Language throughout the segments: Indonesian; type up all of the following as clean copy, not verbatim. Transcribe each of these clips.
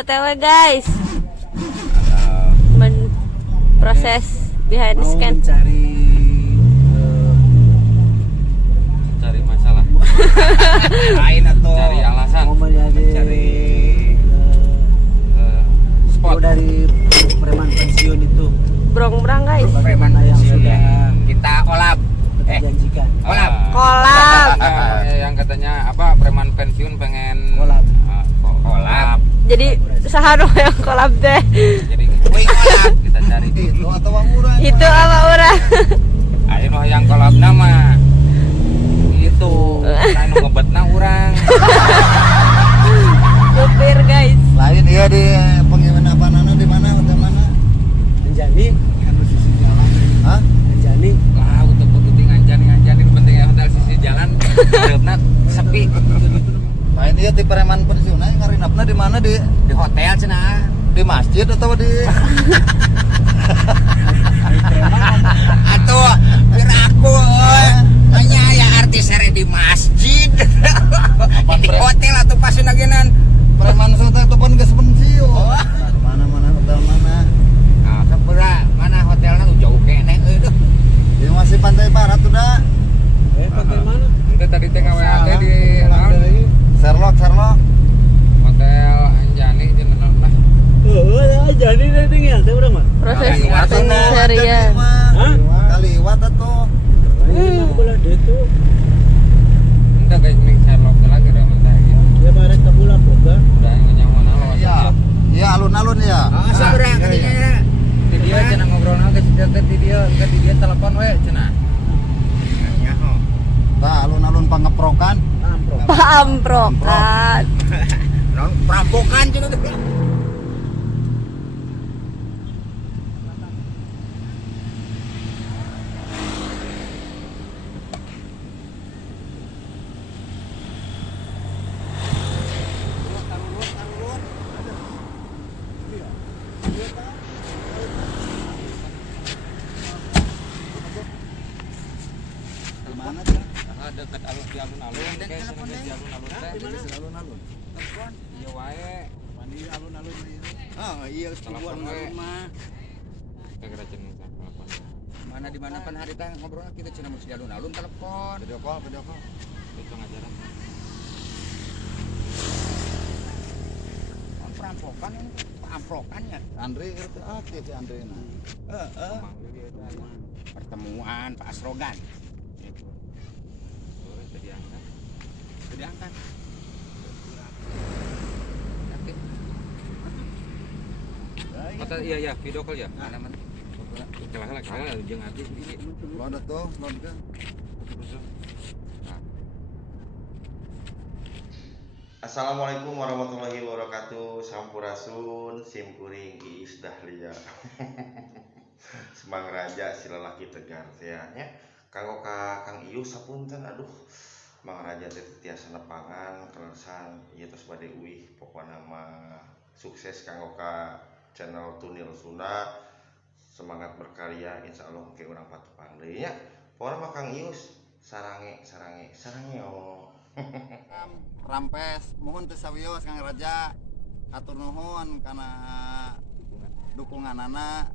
OTW guys. Proses behind the mau scan. Cari masalah. Lain atau Cari alasan. mau mencari spot dari preman pensiun itu. Brong-brang guys. Preman yang sudah Kita olap kita janjikan. olap Kolab. Yang katanya apa preman pensiun pengen Kolab. kolab. Jadi sahano yang kolab deh. Jadi wing olap kita cari Itu atau uang murah. Itu apa urang? ayo mah yang kolab nama itu anu ngebetna urang. Supir guys. Lain iya di penginapan di mana hotel mana? Menjani anu sisi jalan. Hah? Menjani. Lah untuk penting anjani penting ya hotel sisi jalan reupna sepi. Lain iya di preman pensiun aja ngarinapna di mana di hotel cenah di masjid atau di atau aku hanya ya artis hari di masjid di hotel atau pas nagenan preman hotel itu pun geus pensiun. Mana hotel mana? nah sabaraha mana hotelnya tuh jauh kene eueuh Di masih pantai barat udah. Bagaimana? Itu tadi teh ngawe teh di Sherlock. hotel Anjani jenengan lah. Jadi tadi nggak tahu berapa? Proses Kaliwat pencarian. Hah? Kaliwat atau Ini bola dia tuh Entah kayak ning Sherlock lagi dah mentah gitu. dia barek kabula boga. Udah nyawa naon. iya. Iya alun-alun ya. sabaraha kadinya Di dia cenah ngobrolna geus deket di dia telepon we cenah. nyaho Tah alun-alun pangeprokan. Amprok. Pamprokan. non perampokan cenah Di mana tuh? Dekat di alun-alun kayak cenah di alun-alun teh. Di alun-alun. Iya wae. Mandi alun-alun ini. oh iya Telepon we. rumah Teh kira cenah telepon. mana di mana pan hari teh ngobrol kita cenah mesti di alun-alun telepon Video call. Itu ngajaran. perampokan ini perampokan ya Andri itu aktif ya Andri nah. Manggil dia itu aya. pertemuan Pak Asrogan Itu. Sore tadi angkat. sudah angkat tapi Kata iya video call ya. mana mana Kalah jeung artis ini. Load tuh, load kan. Assalamualaikum warahmatullahi wabarakatuh. Sampurasun, simkuring Iis Dahlia. Semang Raja si lelaki tegar teh nya. Kanggo ka Kang Ius sapunten aduh. Mang Raja teh tiasa nepangan kalesan ieu tos bade uih pokona mah sukses kanggo ka channel Tunil Sunda. Semangat berkarya insyaallah ke urang patepang deui nya. Pokona mah Kang Ius sarange yo. Rampes mohon teu sawios Kang Raja. Atur nuhun kana dukunganana.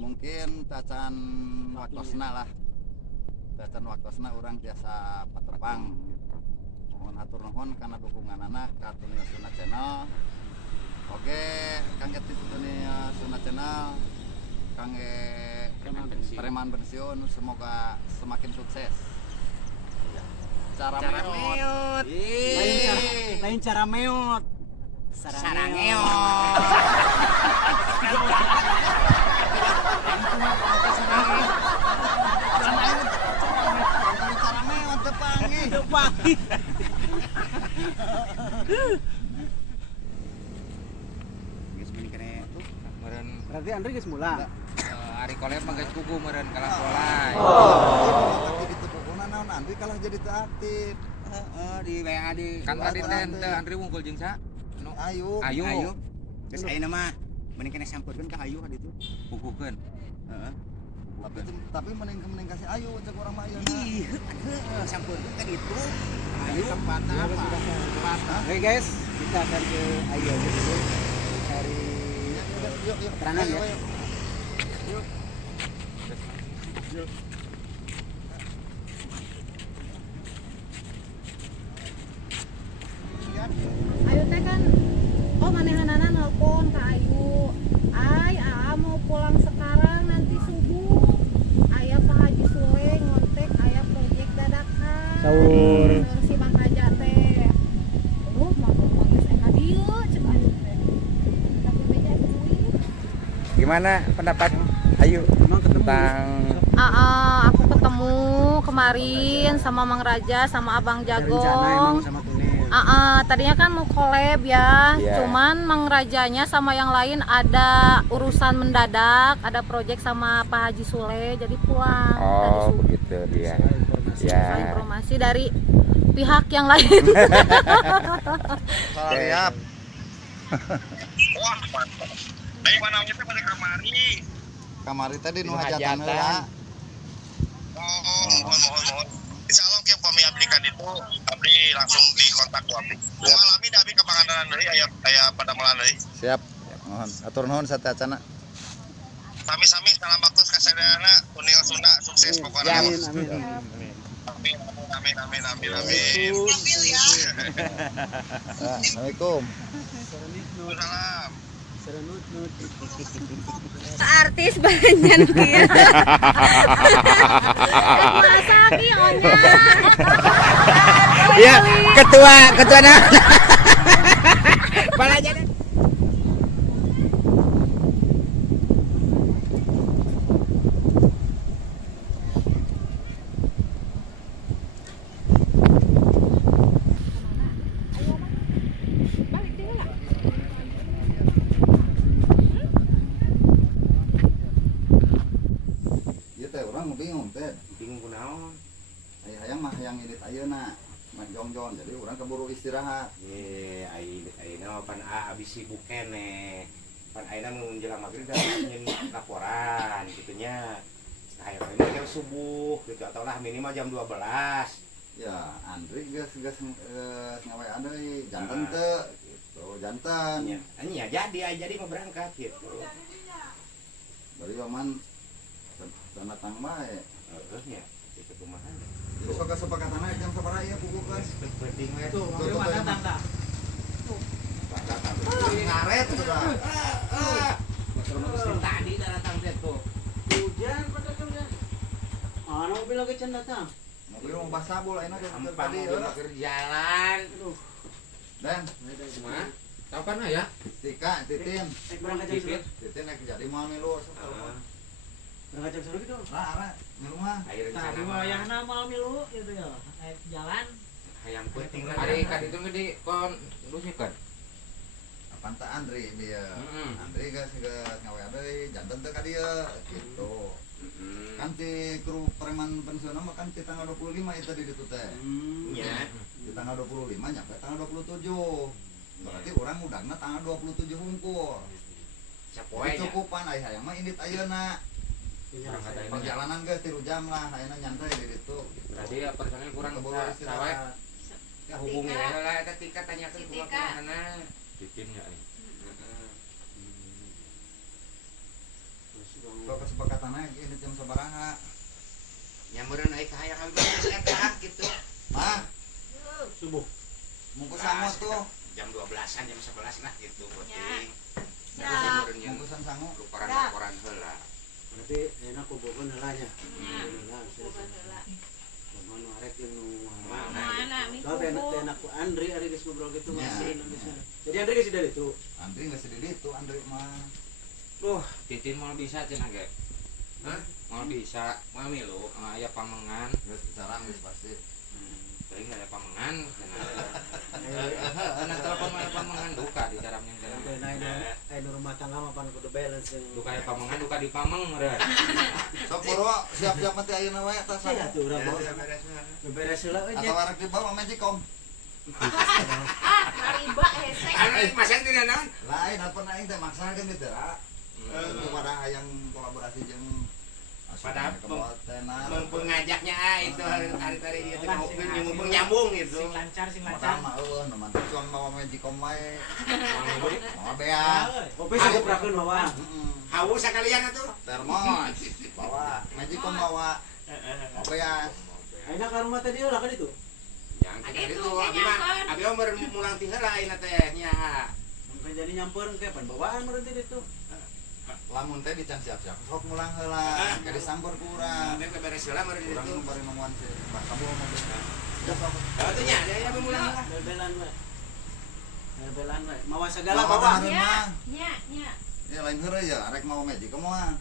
Mungkin cacan waktosna lah. Cacan waktosna urang tiasa patepang. Mohon atur nuhun kana dukunganana ka Tunil Sunda Channel. Oke, kangge Tunil Sunda Channel kangge preman pensiun semoga semakin sukses. Cara meot. Lain cara meot. sarangeo Cara meot teu panggih. geus meni kene Meureun Berarti Andri geus mulai. Ari kolep mah geus kuku meureun kalah kolai. Tapi gitu pokona naon Andri kalah jadi teu aktif. di WA di Kan tadi teh teu Andri wungkul jeung sa? Nu Ayo. Ayu geus ayeuna mah meni kene sampurkeun ka Ayu ka ditu kukukeun. heeh Tapi mending kasih ayu cek orang mah ayeuna. Ih, sampun kan itu. Ayo tempatnya apa? Oke guys, kita akan ke Ayu aja dulu cari Yuk. keterangan ya. Ayu teh kan, oh manehanana nelpon ke Ayu. Mau pulang sekarang nanti subuh. Aya Pak Haji Sule ngontek aya proyek dadakan. Saur. Si Bang Raja teh. Mau kontes eka dieu cek Ayu teh. Tapi beja duit. Gimana pendapat Ayu tentang Aku ketemu kemarin sama Mang Raja sama Abang Rencana Jagong. emang sama Tunel. Tadinya kan mau collab ya, Iya. cuman Mang Rajanya sama yang lain ada urusan mendadak, ada project sama Pak Haji Sule, jadi pulang. Tadi Oh begitu dia. soal Ya. informasi dari pihak yang lain. Siap. Wah, mantap. Dari mana kita pada kamari? Kamari tadi nu Di hajatan hajatan. heula. Mohon. Insya Allah ke kami aplikan itu, abdi langsung di kontak ku abdi. Malami da abdi ke pangandaran deui aya pada melan deui. Siap. Mohon atur nuhun sateuacanna. Sami-sami salam baktos ka saudara Unil Sunda sukses pokoknya. Amin. Amin. Assalamualaikum. Salam. Serenut. Artis banyak dia. Masa kionya. Ya, ketua nah. Palanya deh. Ieu teh urang bingung teh. Bingung kunaon? Hayang mah hayang irit ayeuna. Manjong-jong jadi urang keburu istirahat. Ayeuna pan abis sibuk keneh. Pan ayeuna menjelang maghrib da nyeun laporan gitunya. Nah, ayeuna jam subuh gitu atau lah minimal jam 12. Ya, Andri geus ngawean deui. Janten teu gitu, janten. Nya jadi mau berangkat gitu. Bari oman datang bae. Heeh nya itu kumaha. Kesepakatanna jam sabaraha ieu pugukeun? Penting we Tuh, mobil mana datang tak? Ngaret sudah. Tadi datang tuh. Hujan pada kerja. Mana mobil lagi can datang? Mobil mau basabul ayeuna geus Gampang tadi. mau berjalan. Dan, Kumaha? Kapan ya? Tika, Titin. Naik berangkat jam Titit. suruh. Titin naik jadi mau milu. Berangkat jam suruh gitu. Ara, milu mah. Air Tadi rencana mau yang mah nama milu gitu ya, naik jalan. hayang penting lah. Hari kan itu gede kon kan. Apaan teh Andri dia. Heeh. Andri geus ngawean deui, janten teh ka dieu gitu. Kan ti kru preman pensiun mah kan di tanggal 25 itu di ditu teh. Nya. Di tanggal 25 nyampe tanggal 27. Berarti orang udahna tanggal 27 hungkul. Sapoe nya. Kecukupan aya hayang mah indit ayeuna. Perjalanan geus 3 jam lah, ayeuna nyantai di ditu. Berarti ya personil kurang Keburu sawe. istirahat. Ya hubungi we lah eta Tika tanyakeun kumaha. Titinnya nih. Kalau kesepakatannya ini jam sabaraha? Nyameureun ai kahayangan beres eta gitu. Mah, Subuh. mungkus sangu tuh. Jam 12-an jam 11 nah gitu penting. Ya. Nyameureun yang Mungkusan sangu. laporan heula. Berarti enak kubogan helanya. Heula. Mana arek nu Mana nih Soal enak ku Andri ari geus ngobrol gitu Ya. masih. Jadi Andri geus dari itu. Andri nggak sedih itu, Andri mah. Titin mau bisa cenah ge. Hah? Mau bisa, mau milu, aya pamengan. Nggak secara nggak pasti. Teuing aya pamengan. Heeh, telepon aya pamengan duka di caranya cenah. Ai rumah tangga mah pan kudu balance yang Duka aya pamengan, duka di pameng meureun. Sok purwo siap-siap mati ayeuna we eta saya sangu. tuh urang bawa beres heula we Atau arek dibawa Magicom. Mariba hesek. Anu pasang dina naon? Lain apa naik teh maksakeun gitu ra. Itu pada hayang kolaborasi jeung pada tenar pengajaknya itu hari tadi dia tengah ngopi mumpung nyambung gitu. Sing lancar, sing lancar. pertama nu mantep cuan bawa magicom wae bawa bea Kopi saja perakeun bawa. Haus sekalian atuh. termos bawa magicom bawa bea Aina ka rumah tadi lah kan itu. Yang kita itu abi mah mulang ti heula ayeuna teh nya. Mungkin jadi nyamperin kapan bawaan berarti itu. lamun teh dican siap-siap sok mulang heula jadi sampur kurang Teh beres heula meureun di kurang ditu. bari manguan sih pak kamu mau Oh teh nya dia mulang heula. Bebelan we. Bebelan we. Mawa segala Nah, bawa. hareun mah nya ya lain heureuy ya arek mau magic kamu mah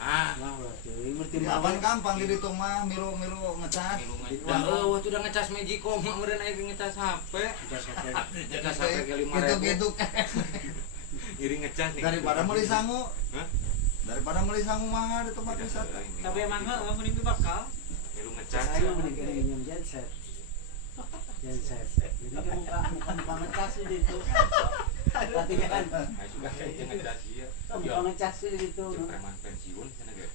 Nah, Nah, berarti berarti ya apaan gampang di ditu mah milu ngecas Wah, waktu udah ngecas Magicom, meureun aya ngecas HP. Ngecas HP ke 5.000. gitu-gitu Iri ngecas nih. daripada meuli sangu Hah? daripada meuli sangu mah di tempat wisata Tapi emang heeh mun itu bakal. Milu ngecas. saya mending nyam genset. Genset. Jadi kan muka ngecas di situ. Latihan. Nah, sudah kayak ngecas ieu. Muka ngecas di situ. Preman pensiun cenah ge.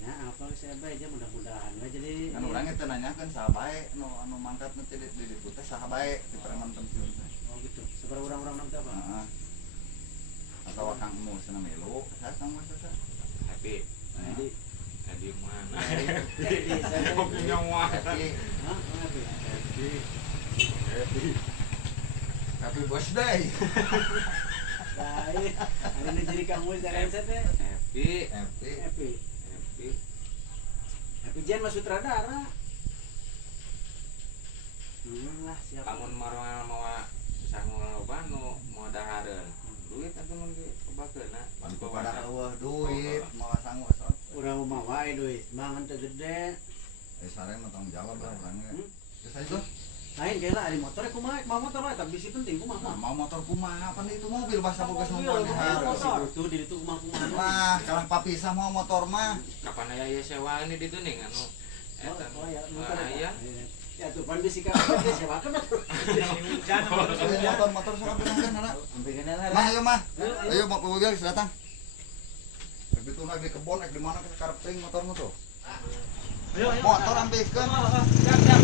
Ya, apa saya bae aja mudah-mudahan we jadi kan urang teh nanyakeun saha bae anu mangkat nanti di ditu teh saha bae di preman pensiun teh oh gitu. Seberapa orang-orang nang apa? heeh atau Kang Mus cenah melu saha Kang Mus saha Tapi Jadi di mana? saya Kopi nyawa. happy hah? Apa ya? happy birthday Baik. Hari ini jadi kamu jangan set deh. Happy. happy Happy. Happy. Happy Jen mas sutradara. Lah siapa? Lamun marwah mau sangu banu mau dahareun. Duit atuh mun ge kebakeuna. bantu pada eueuh duit mau sanggup sok Urang mau wae duit. Mangan teh gede. sare mah tanggung jawab lah urangnya geus itu Lain kayak lah di motor kumaha mau motor wae tapi bisi penting kumaha. mau motor kumaha apa itu mobil bahasa bogas Mobil, numpangnya motor. Tuh di itu kumaha. wah kalau papisah mau motor mah Kapan aya ieu sewa ini di tuning anu eta. Oh ya, motor Aya. Ya tuh pan bisi ka dia sewakeun atuh. Hujan, motor sok benerkan nana Ampikeun lah. mah ayo mah ayo mau ke geus datang begitu naik di kebon naik di mana ke karep teuing motormu tuh motor ampikeun Siap, siap.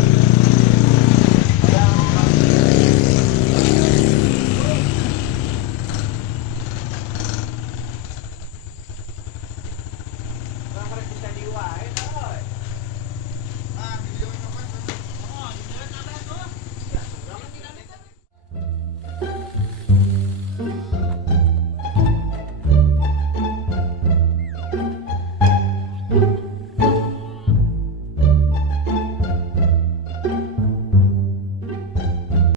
Orang rek bisa di wae.